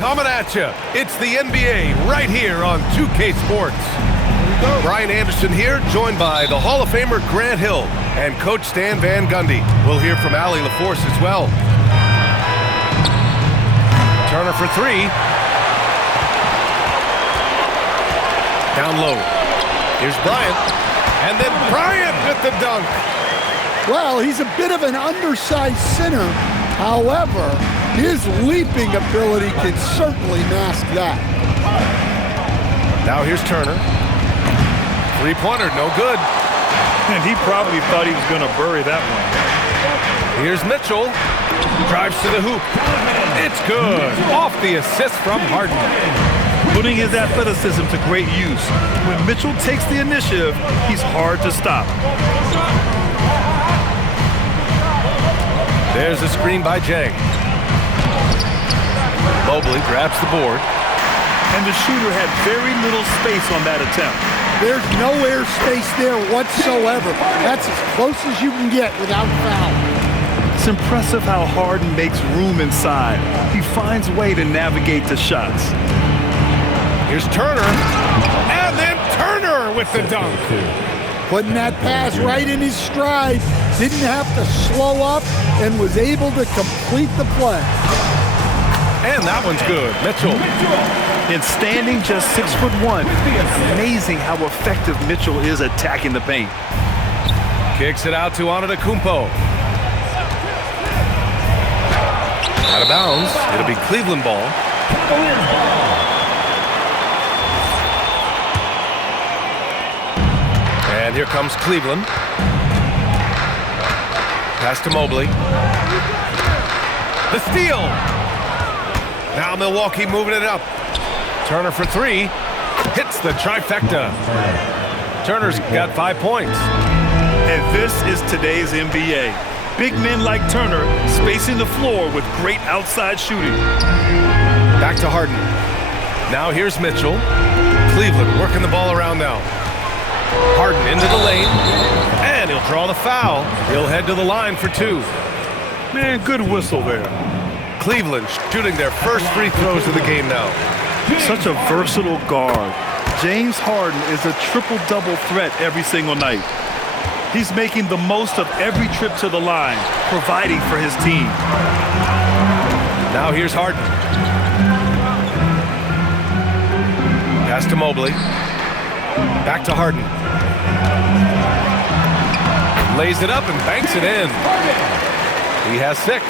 Coming at you, it's the NBA right here on 2K Sports. Brian Anderson here, joined by the Hall of Famer Grant Hill and Coach Stan Van Gundy. We'll hear from Allie LaForce as well. Turner for three. Down low. Here's Bryant. And then Bryant with the dunk. Well, he's a bit of an undersized center. However, his leaping ability can certainly mask that. Now here's Turner. Three-pointer, no good. And he probably thought he was going to bury that one. Here's Mitchell. Drives to the hoop. It's good. Off the assist from Harden. Putting his athleticism to great use. When Mitchell takes the initiative, he's hard to stop. There's a screen by Jang. Mobley grabs the board. And the shooter had very little space on that attempt. There's no air space there whatsoever. That's as close as you can get without foul. It's impressive how Harden makes room inside. He finds a way to navigate the shots. Here's Turner. And then Turner with the dunk. Putting that pass right in his stride. Didn't have to slow up and was able to complete the play. And that one's good. Mitchell. And standing just 6'1", amazing how effective Mitchell is attacking the paint. Kicks it out to Antetokounmpo. Out of bounds. It'll be Cleveland ball. And here comes Cleveland. Pass to Mobley. The steal. Now Milwaukee moving it up. Turner for three. Hits the trifecta. Turner's got 5 points. And this is today's NBA. Big men like Turner spacing the floor with great outside shooting. Back to Harden. Now here's Mitchell. Cleveland working the ball around now. Harden into the lane. And he'll draw the foul. He'll head to the line for two. Man, good whistle there. Cleveland shooting their first free throws of the game now. Such a versatile guard. James Harden is a triple-double threat every single night. He's making the most of every trip to the line, providing for his team. Now here's Harden. Pass to Mobley. Back to Harden. Lays it up and banks it in. He has 6.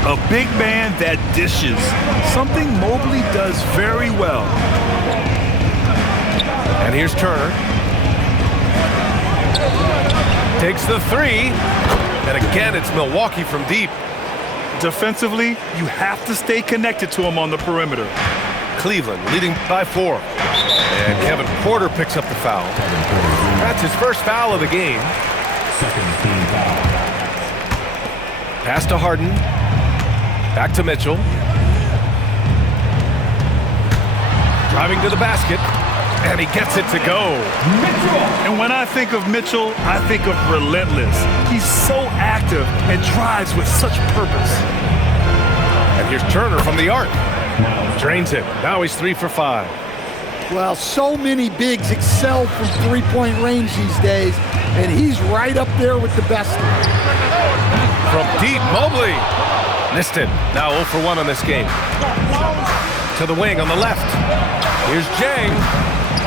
A big man that dishes, something Mobley does very well. And here's Turner. Takes the three. And again, it's Milwaukee from deep. Defensively, you have to stay connected to him on the perimeter. Cleveland leading by 4. And Kevin Porter picks up the foul. That's his first foul of the game. Second team foul. Pass to Harden. Back to Mitchell. Driving to the basket. And he gets it to go. And when I think of Mitchell, I think of relentless. He's so active and drives with such purpose. And here's Turner from the arc. Drains it. Now he's 3 for 5. Well, so many bigs excel from three-point range these days, and he's right up there with the best. From deep, Mobley. Missed it. Now 0 for 1 on this game. To the wing on the left. Here's Jang.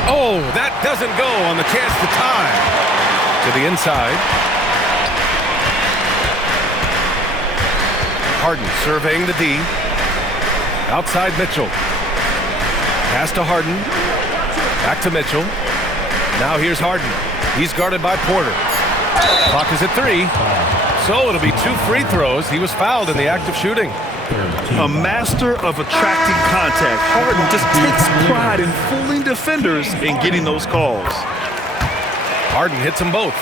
Oh, that doesn't go on the chance to tie. To the inside. Harden surveying the D. Outside Mitchell. Pass to Harden. Back to Mitchell. Now here's Harden. He's guarded by Porter. Clock is at 3. So it'll be 2 free throws. He was fouled in the act of shooting. A master of attracting contact. Harden just takes pride in fooling defenders and getting those calls. Harden hits them both.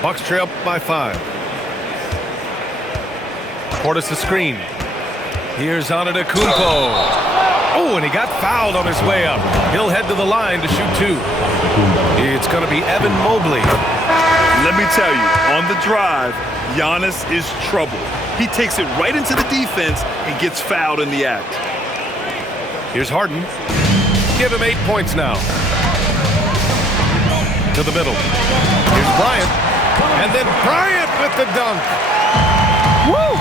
Bucks trail by 5. Portis the screen. Here's Antetokounmpo. Oh, and he got fouled on his way up. He'll head to the line to shoot 2. It's going to be Evan Mobley. Let me tell you, on the drive, Giannis is trouble. He takes it right into the defense and gets fouled in the act. Here's Harden. Give him 8 points now. To the middle. Here's Bryant. And then Bryant with the dunk. Woo!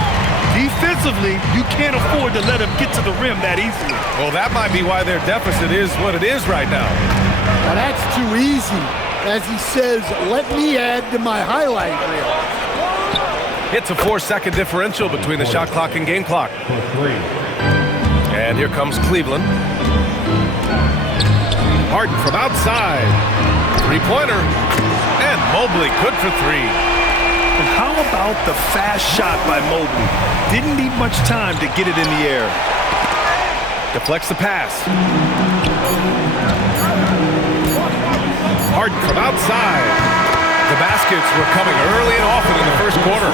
Defensively, you can't afford to let him get to the rim that easily. Well, that might be why their deficit is what it is right now. Now that's too easy. As he says, let me add to my highlight reel. It's a 4-second differential between the shot clock and game clock. And here comes Cleveland. Harden from outside. Three-pointer. And Mobley good for three. And how about the fast shot by Mobley? Didn't need much time to get it in the air. Deflects the pass. Harden from outside. The baskets were coming early and often in the first quarter.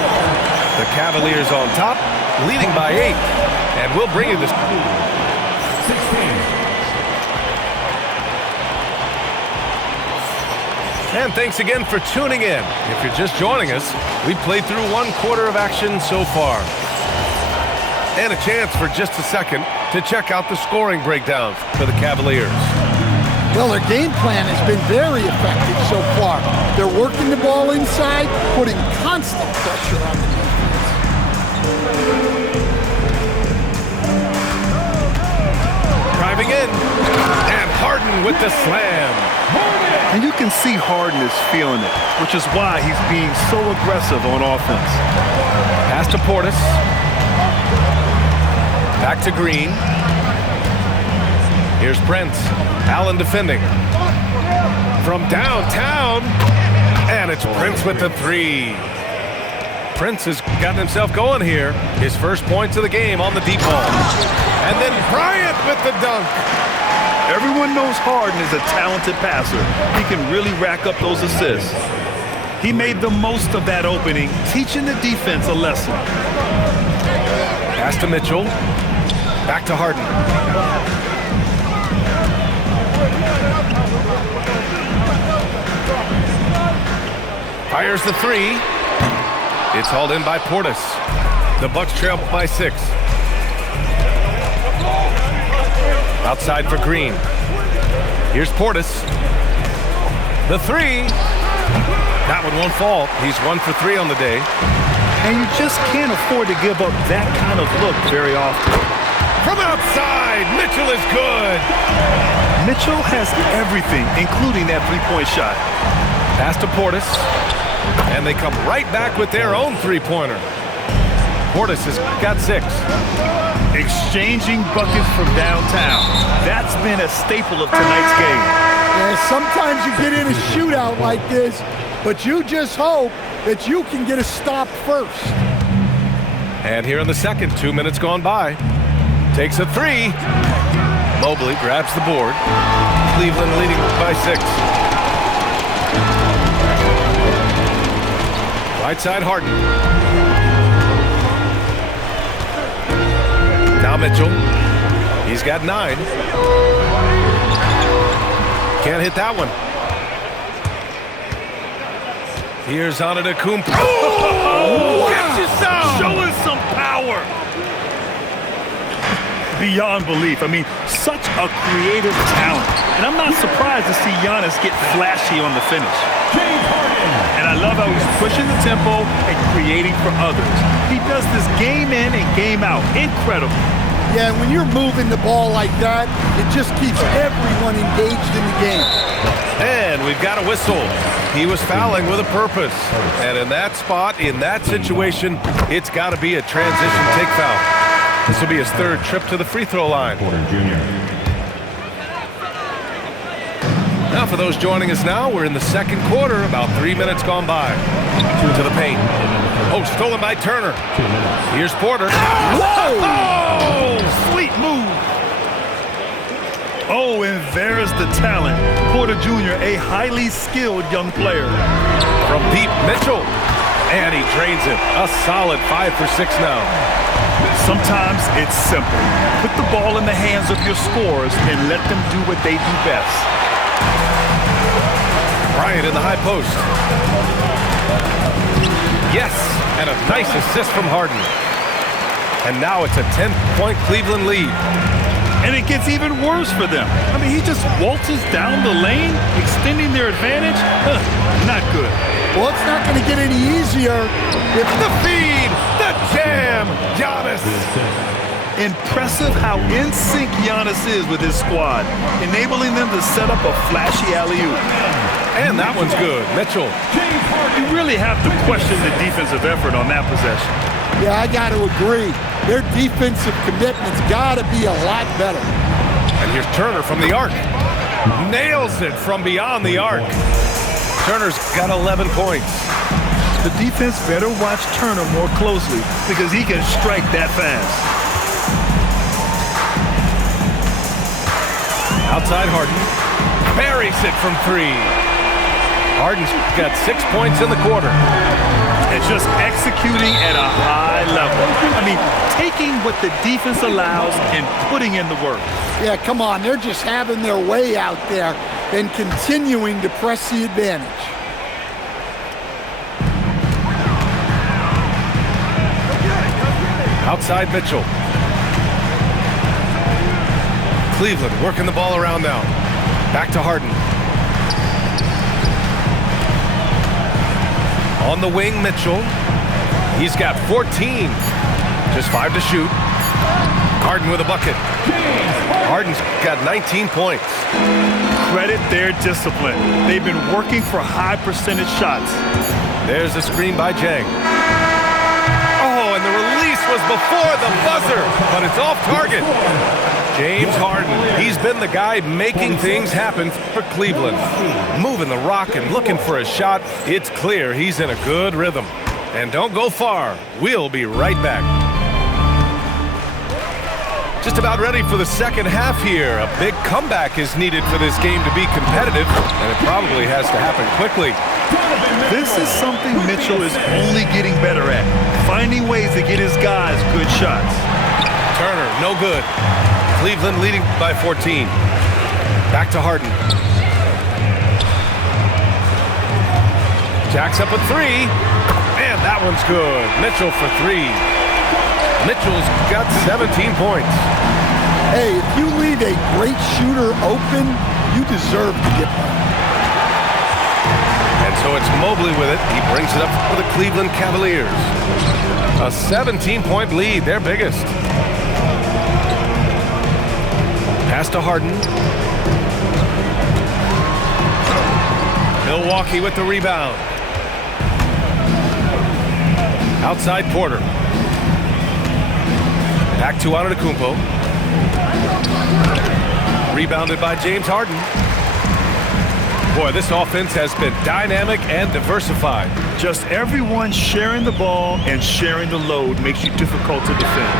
The Cavaliers on top, leading by 8. And we'll bring you this. 16. And thanks again for tuning in. If you're just joining us, we played through 1 quarter of action so far. And a chance for just a second to check out the scoring breakdowns for the Cavaliers. Well, their game plan has been very effective so far. They're working the ball inside, putting constant pressure on the defense. Driving in, and Harden with the slam. And you can see Harden is feeling it, which is why he's being so aggressive on offense. Pass to Portis. Back to Green. Here's Prince. Allen defending. From downtown. And it's Prince with the three. Prince has gotten himself going here. His first points of the game on the deep ball. And then Bryant with the dunk. Everyone knows Harden is a talented passer. He can really rack up those assists. He made the most of that opening, teaching the defense a lesson. Pass to Mitchell. Back to Harden. Fires the three. It's hauled in by Portis. The Bucks trail by 6. Outside for Green. Here's Portis. The three. That one won't fall. He's 1 for 3 on the day. And you just can't afford to give up that kind of look very often. From outside, Mitchell is good. Mitchell has everything, including that three-point shot. Pass to Portis. And they come right back with their own three-pointer. Portis has got 6. Exchanging buckets from downtown. That's been a staple of tonight's game. Yeah, sometimes you get in a shootout like this, but you just hope that you can get a stop first. And here in the second, 2 minutes gone by. Takes a three. Mobley grabs the board. Cleveland leading by 6. Right side Harden. Now Mitchell. He's got 9. Can't hit that one. Here's Antetokounmpo. Oh! Gets you some! Showing some power. Beyond belief. I mean, such a creative talent. And I'm not surprised to see Giannis get flashy on the finish. And I love how he's pushing the tempo and creating for others. He does this game in and game out. Incredible. Yeah, when you're moving the ball like that, it just keeps everyone engaged in the game. And we've got a whistle. He was fouling with a purpose. And in that spot, in that situation, it's got to be a transition take foul. This will be his 3rd trip to the free throw line. Now for those joining us now, we're in the second quarter, about 3 minutes gone by. To the paint. Oh, stolen by Turner. Here's Porter. Whoa! Oh, sweet move. Oh, and there's the talent. Porter Jr., a highly skilled young player. From deep, Mitchell. And he drains it. A solid 5 for 6 now. Sometimes it's simple. Put the ball in the hands of your scorers and let them do what they do best. Bryant in the high post. Yes, and a nice assist from Harden. And now it's a 10-point Cleveland lead. And it gets even worse for them. I mean, he just waltzes down the lane, extending their advantage. Not good. Well, it's not going to get any easier if The feed, the jam, Giannis. Impressive how in sync Giannis is with his squad, enabling them to set up a flashy alley-oop. And that one's good. Mitchell. You really have to question the defensive effort on that possession. Yeah, I got to agree. Their defensive commitment's got to be a lot better. And here's Turner from the arc. Nails it from beyond the arc. Turner's got 11 points. The defense better watch Turner more closely because he can strike that fast. Outside Harden. Buries it from 3. Harden's got 6 points in the quarter. And just executing at a high level. I mean, taking what the defense allows and putting in the work. Yeah, come on. They're just having their way out there and continuing to press the advantage. Outside Mitchell. Cleveland working the ball around now. Back to Harden. On the wing, Mitchell. He's got 14. Just 5 to shoot. Harden with a bucket. Harden's got 19 points. Credit their discipline. They've been working for high percentage shots. There's a screen by Jang. Oh, and the release was before the buzzer, but it's off target. James Harden, he's been the guy making things happen for Cleveland. Moving the rock and looking for a shot. It's clear he's in a good rhythm. And don't go far. We'll be right back. Just about ready for the second half here. A big comeback is needed for this game to be competitive, and it probably has to happen quickly. This is something Mitchell is only getting better at, finding ways to get his guys good shots. Turner, no good. Cleveland leading by 14. Back to Harden. Jacks up a 3, and that one's good. Mitchell for 3. Mitchell's got 17 points. Hey, if you leave a great shooter open, you deserve to get one. And so it's Mobley with it. He brings it up for the Cleveland Cavaliers. A 17-point lead, their biggest. Pass to Harden. Milwaukee with the rebound. Outside Porter. Back to Antetokounmpo. Rebounded by James Harden. Boy, this offense has been dynamic and diversified. Just everyone sharing the ball and sharing the load makes you difficult to defend.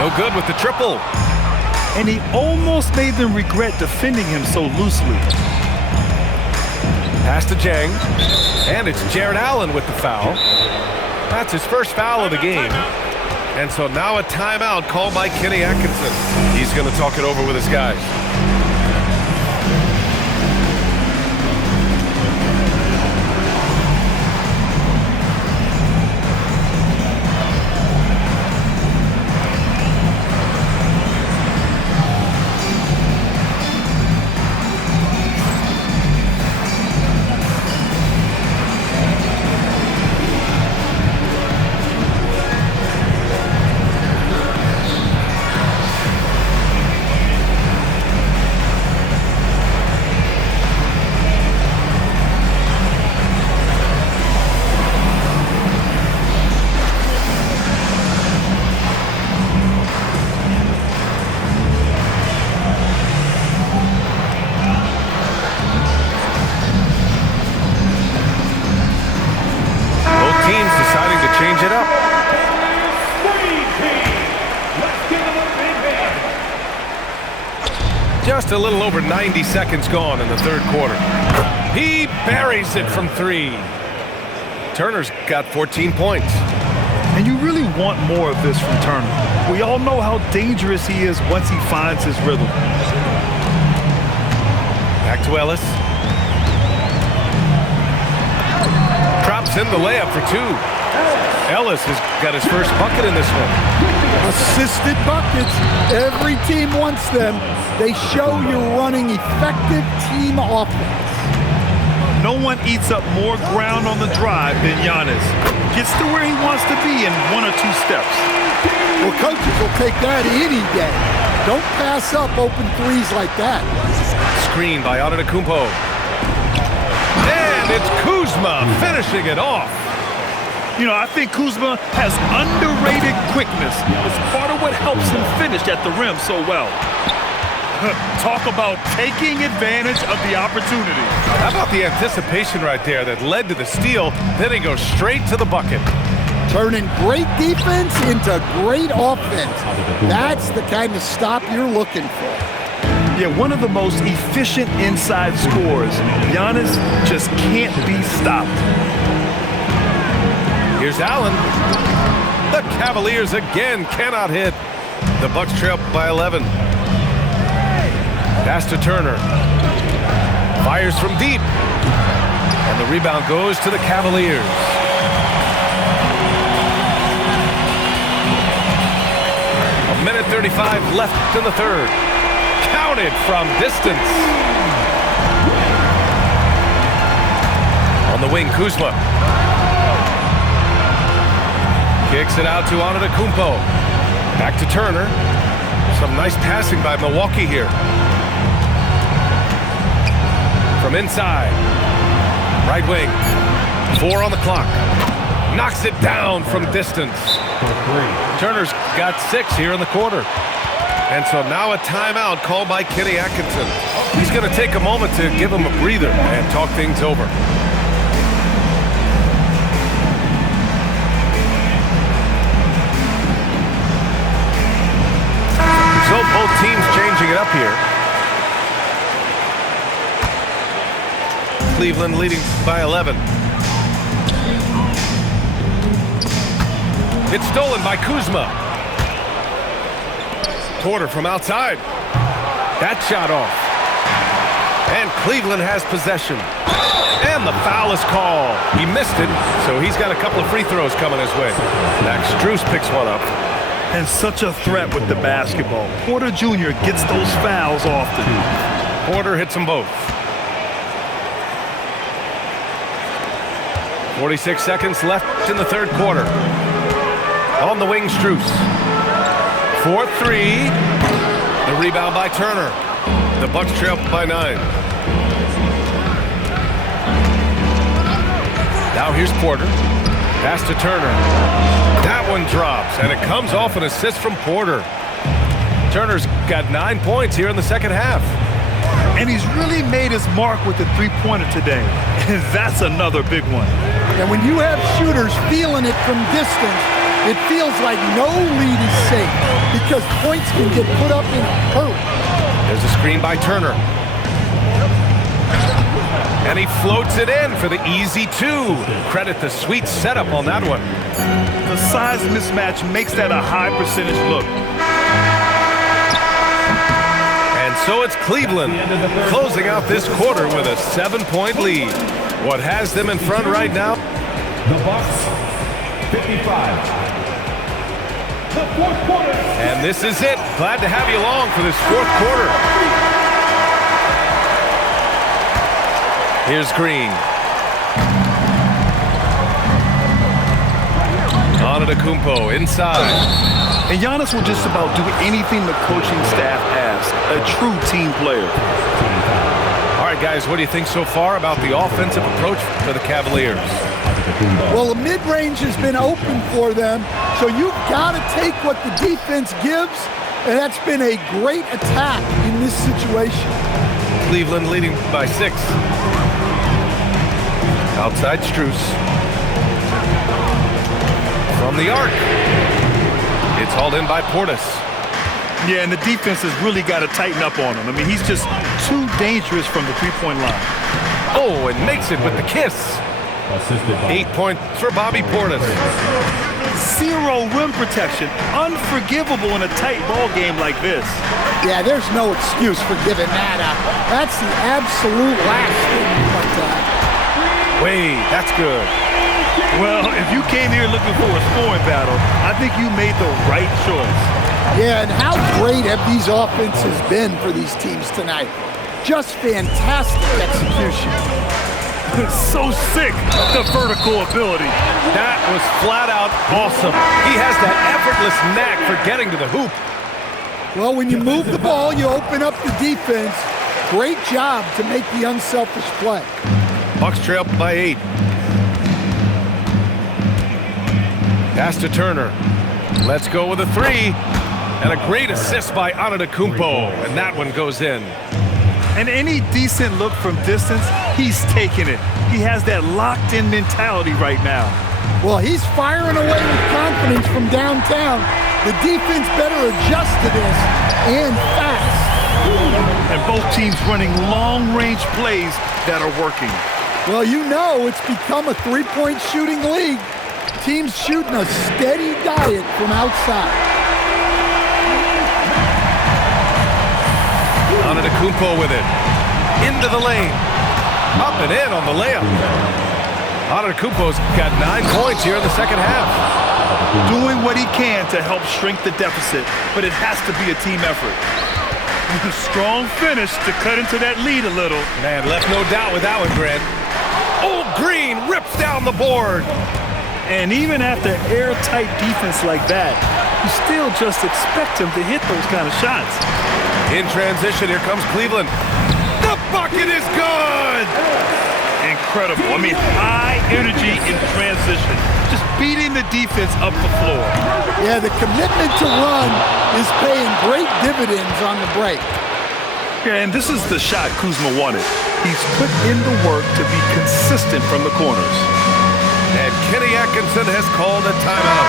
No good with the triple. And he almost made them regret defending him so loosely. Pass to Jang. And it's Jared Allen with the foul. That's his first foul of the game. And so now a timeout called by Kenny Atkinson. He's going to talk it over with his guys. Change it up. Just a little over 90 seconds gone in the third quarter. He buries it from 3. Turner's got 14 points. And you really want more of this from Turner. We all know how dangerous he is once he finds his rhythm. Back to Ellis. Drops in the layup for 2. Ellis has got his first bucket in this one. Assisted buckets. Every team wants them. They show you're running effective team offense. No one eats up more ground on the drive than Giannis. Gets to where he wants to be in 1 or 2 steps. Well, coaches will take that any day. Don't pass up open threes like that. Screen by Antetokounmpo. And it's Kuzma finishing it off. You know, I think Kuzma has underrated quickness. It's part of what helps him finish at the rim so well. Talk about taking advantage of the opportunity. How about the anticipation right there that led to the steal? Then he goes straight to the bucket. Turning great defense into great offense. That's the kind of stop you're looking for. Yeah, one of the most efficient inside scorers. Giannis just can't be stopped. Here's Allen. The Cavaliers again cannot hit. The Bucks trail by 11. Pass to Turner. Fires from deep. And the rebound goes to the Cavaliers. A minute 35 left in the third. Counted from distance. On the wing, Kuzma. Kicks it out to Antetokounmpo. Back to Turner. Some nice passing by Milwaukee here. From inside. Right wing. 4 on the clock. Knocks it down from distance. Turner's got 6 here in the quarter. And so now a timeout called by Kenny Atkinson. He's going to take a moment to give him a breather and talk things over. So both teams changing it up here. Cleveland leading by 11. It's stolen by Kuzma. Porter from outside. That shot off. And Cleveland has possession. And the foul is called. He missed it, so he's got a couple of free throws coming his way. Max Strus picks one up. And such a threat with the basketball. Porter Jr. gets those fouls often. Porter hits them both. 46 seconds left in the third quarter. On the wing, Strus. 4-3. The rebound by Turner. The Bucks trail by 9. Now here's Porter. Pass to Turner. That one drops, and it comes off an assist from Porter. Turner's got 9 points here in the second half. And he's really made his mark with the three-pointer today. And that's another big one. And when you have shooters feeling it from distance, it feels like no lead is safe because points can get put up in a hurry. There's a screen by Turner. And he floats it in for the easy 2. Credit the sweet setup on that one. The size mismatch makes that a high percentage look. And so it's Cleveland closing out this quarter with a 7-point lead. What has them in front right now? The Bucks, 55. The fourth quarter. And this is it. Glad to have you along for this fourth quarter. Here's Green. Antetokounmpo inside. And Giannis will just about do anything the coaching staff asks. A true team player. All right, guys, what do you think so far about the offensive approach for the Cavaliers? Well, the mid-range has been open for them, so you've got to take what the defense gives, and that's been a great attack in this situation. Cleveland leading by 6. Outside Strus. From the arc. It's hauled in by Portis. Yeah, and the defense has really got to tighten up on him. I mean, he's just too dangerous from the three-point line. Oh, and makes it with the kiss. 8 points for Bobby Portis. 0 rim protection. Unforgivable in a tight ball game like this. Yeah, there's no excuse for giving that up. That's the absolute last thing you want to have. Wait, that's good. Well, if you came here looking for a scoring battle, I think you made the right choice. Yeah, and how great have these offenses been for these teams tonight? Just fantastic execution. So sick, the vertical ability. That was flat out awesome. He has that effortless knack for getting to the hoop. Well, when you move the ball, you open up the defense. Great job to make the unselfish play. Bucks trail by 8. Pass to Turner. Let's go with a 3. And a great assist by Antetokounmpo. And that one goes in. And any decent look from distance, he's taking it. He has that locked-in mentality right now. Well, he's firing away with confidence from downtown. The defense better adjust to this, and fast. And both teams running long-range plays that are working. Well, you know it's become a three-point shooting league. Teams shooting a steady diet from outside. Antetokounmpo with it. Into the lane. Up and in on the layup. Antetokounmpo's got 9 points here in the second half. Doing what he can to help shrink the deficit, but it has to be a team effort. Strong finish to cut into that lead a little. Man, left no doubt with that one, Grant. Old Green rips down the board. And even after airtight defense like that, you still just expect him to hit those kind of shots. In transition, here comes Cleveland. The bucket is good! Incredible. I mean, high energy in transition. Just beating the defense up the floor. Yeah, the commitment to run is paying great dividends on the break. Yeah, and this is the shot Kuzma wanted. He's put in the work to be consistent from the corners. And Kenny Atkinson has called a timeout.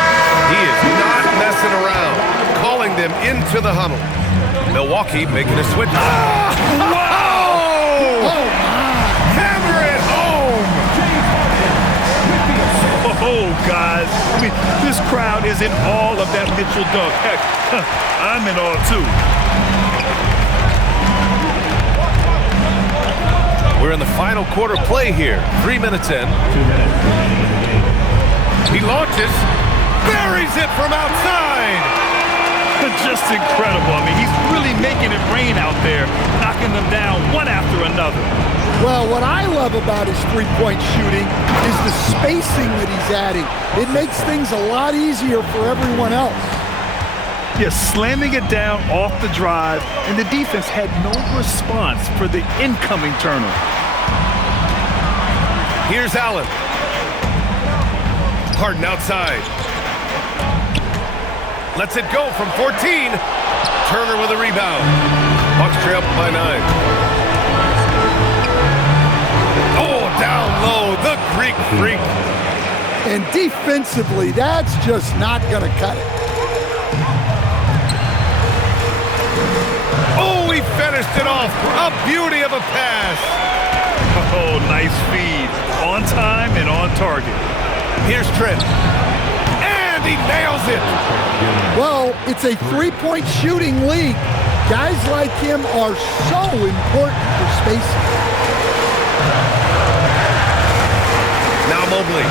He is not messing around, calling them into the huddle. Milwaukee making a switch. Ah! Wow! Oh, my. Hammer it home! Oh, guys. I mean, this crowd is in awe of that Mitchell dunk. Heck, I'm in awe, too. We're in the final quarter play here. 3 minutes in. 2 minutes. He launches, buries it from outside. Just incredible. I mean, he's really making it rain out there, knocking them down one after another. Well, what I love about his three-point shooting is the spacing that he's adding. It makes things a lot easier for everyone else. Yeah, slamming it down off the drive, and the defense had no response for the incoming Turner. Here's Allen. Harden outside. Lets it go from 14. Turner with a rebound. Bucks trail by 9. Oh, down low, the Greek freak. And defensively, that's just not going to cut it. Oh, he finished it off. A beauty of a pass. Oh, nice feed. On time and on target. Here's Trent. And he nails it. Well, it's a three-point shooting league. Guys like him are so important for spacing. Now Mobley.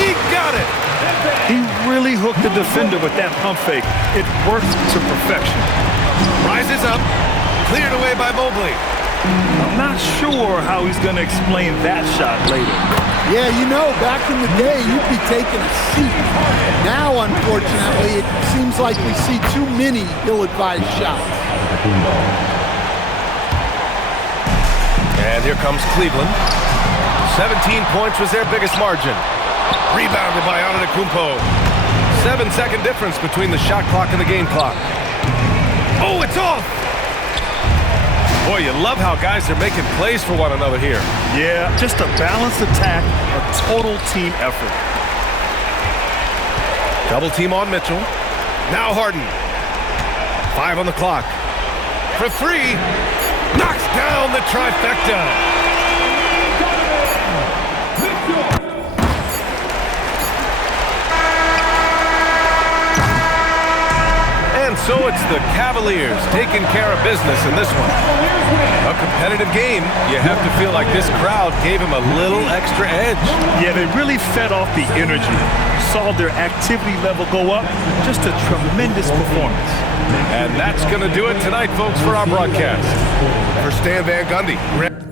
He got it. He really hooked the defender with that pump fake. It worked to perfection. Rises up. Cleared away by Mobley. I'm not sure how he's going to explain that shot later. Yeah, you know, back in the day, you'd be taking a seat. Now, unfortunately, it seems like we see too many ill-advised shots. And here comes Cleveland. 17 points was their biggest margin. Rebounded by Antetokounmpo. 7-second difference between the shot clock and the game clock. Oh, it's off! Boy, you love how guys are making plays for one another here. Yeah, just a balanced attack, a total team effort. Double team on Mitchell. Now Harden. 5 on the clock. For 3. Knocks down the trifecta. And so it's the Cavaliers taking care of business in this one. A competitive game. You have to feel like this crowd gave him a little extra edge. Yeah, they really fed off the energy. You saw their activity level go up. Just a tremendous performance. And that's going to do it tonight, folks, for our broadcast. For Stan Van Gundy.